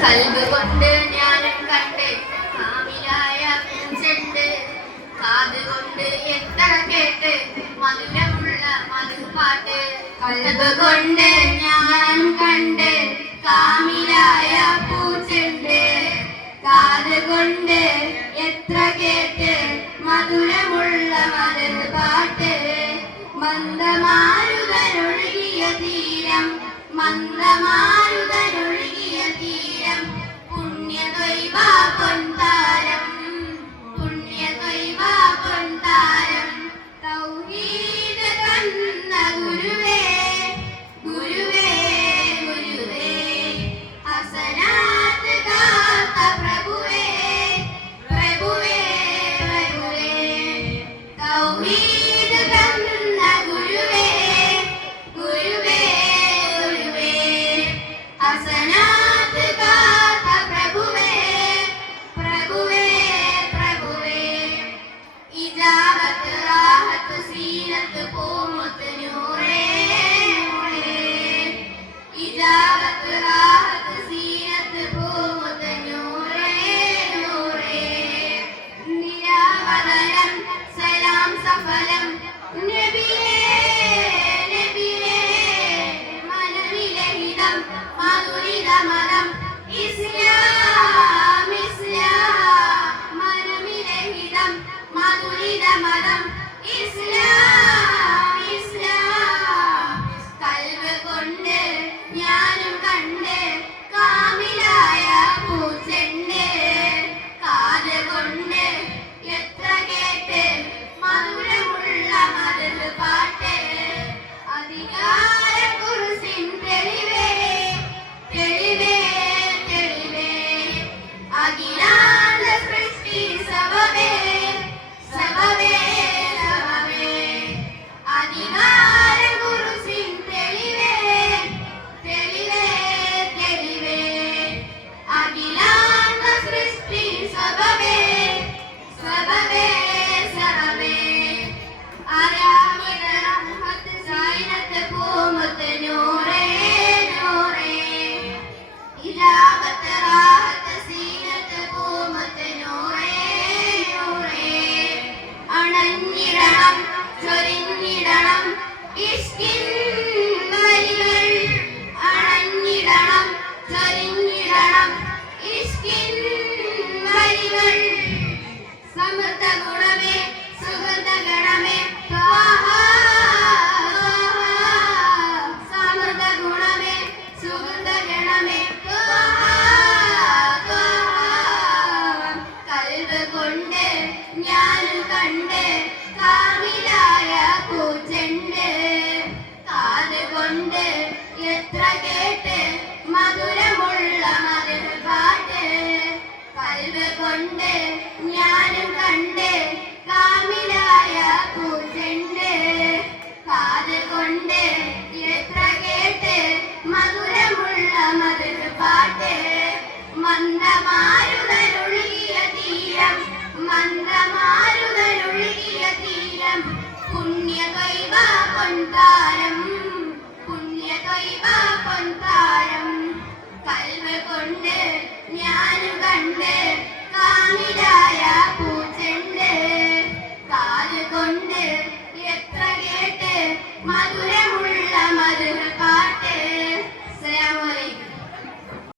കൽബ് കൊണ്ട് ഞാനും കണ്ട് കാമിലായ പൂച്ചെണ്ട്. കാത് കൊണ്ട് എത്ര കേട്ട് മധുരമുള്ള മധുപാട്ട്. കൽബ് കൊണ്ട് ഞാൻ കണ്ട് കാമിലായ പൂച്ചെണ്ട്. കാത് കൊണ്ട് എത്ര കേട്ട് മധുരമുള്ള മധുപാട്ട്. മന്ദമാരുതനൊഴുകിയ തീരം, മന്ദമാരുതനൊഴുകിയ തീരം, പുണ്യത്വൈവ പൊൻതാരം, പുണ്യത്വൈവ പൊൻതാരം. തൗഹീദ് തന്ന ഗുരുവേ, ഗുരുവേ, ഗുരുവേ, ഹസനാത്ത് കാത്ത പ്രഭുവേ, പ്രഭുവേ, പ്രഭുവേ. തൗഹീദ് തന്ന ഗുരുവേ, ഗുരുവേ, ഗുരുവേ, ഹസനാത്ത് കാത്ത പ്രഭുവേ, പ്രഭുവേ, പ്രഭുവേ. ഇജാബത്ത് റാഹത്ത് സീനത്ത് പൂമുത്ത് നൂറേ, നൂറേ. ഇജാബത്ത് റാഹത്ത് സീനത്ത് പൂമുത്ത് നൂറേ, നൂറേ. നിരാവതനം സലാം സഫലം നബിയേ, നബിയേ. മനവിലഹിതം മധുരിതമതം ഇസ്ലാം, ഇസ്ലാം. മനവിലഹിതം മധുരിതമതം ഇസ്ലാം, ഇസ്ലാം. കൽബ് കൊണ്ട് ഞാനും കണ്ട് കാമിലായ പൂച്ചെണ്ട്. കാത് കൊണ്ട് എത്ര കേട്ട് മധുരമുള്ള മധുപാട്ട്. അധികാരക്കുറിസിൻ തെളിവേ, തെളിവേ, തെളിവേ. അഖിലാണ്ട സൃഷ്ടി സബബേ, സബബേ, സബബേ. അധികാരക്കുറിസിൻ തെളിവേ, തെളിവേ, തെളിവേ. അഖിലാണ്ട സൃഷ്ടി സബബേ, സബബേ, സബബേ. ആരാമിത റഹ്മത്ത് സൈനത്ത് പൂമുത്ത് നൂറേ, നൂറേ. ഇജാബത്ത് റാഹത്ത് സീനത്ത് പൂമുത്ത് നൂറേ, നൂറേ. അണഞ്ഞിടണം ചൊരിഞ്ഞിടണം ഇഷ്കിൻ വരികൾ. അണഞ്ഞിടണം ചൊരിഞ്ഞിടണം ഇഷ്കിൻ വരികൾ. സമൃദ്ധ ഗുണമേ സുഹൃത ഗണമേ ത്വാഹ, സമൃദ്ധ ഗുണമേ സുഹൃത ഗണമേ ത്വാഹ, ത്വാഹ. കൽബ് കൊണ്ട് ഞാനും കണ്ട് കാമിലായ പൂച്ചെണ്ട്. കാത് കൊണ്ട് എത്ര കേട്ട് മധുരമുള്ള മധുപാട്ട്. കൽബ് കൊണ്ട് ഞാനും കണ്ട് കാമിലായ പൂച്ചെണ്ട്. കാത് കൊണ്ട് എത്ര കേട്ട് മധുരമുള്ള മധുപാട്ട്. മന്ദമാരുതനൊഴുകിയ തീരം, മന്ദമാരുതനൊഴുകിയ തീരം, പുണ്യത്വൈവ പൊൻതാരം, പുണ്യത്വൈവ പൊൻതാരം. കൽബ് കൊണ്ട് ഞാനും കണ്ട്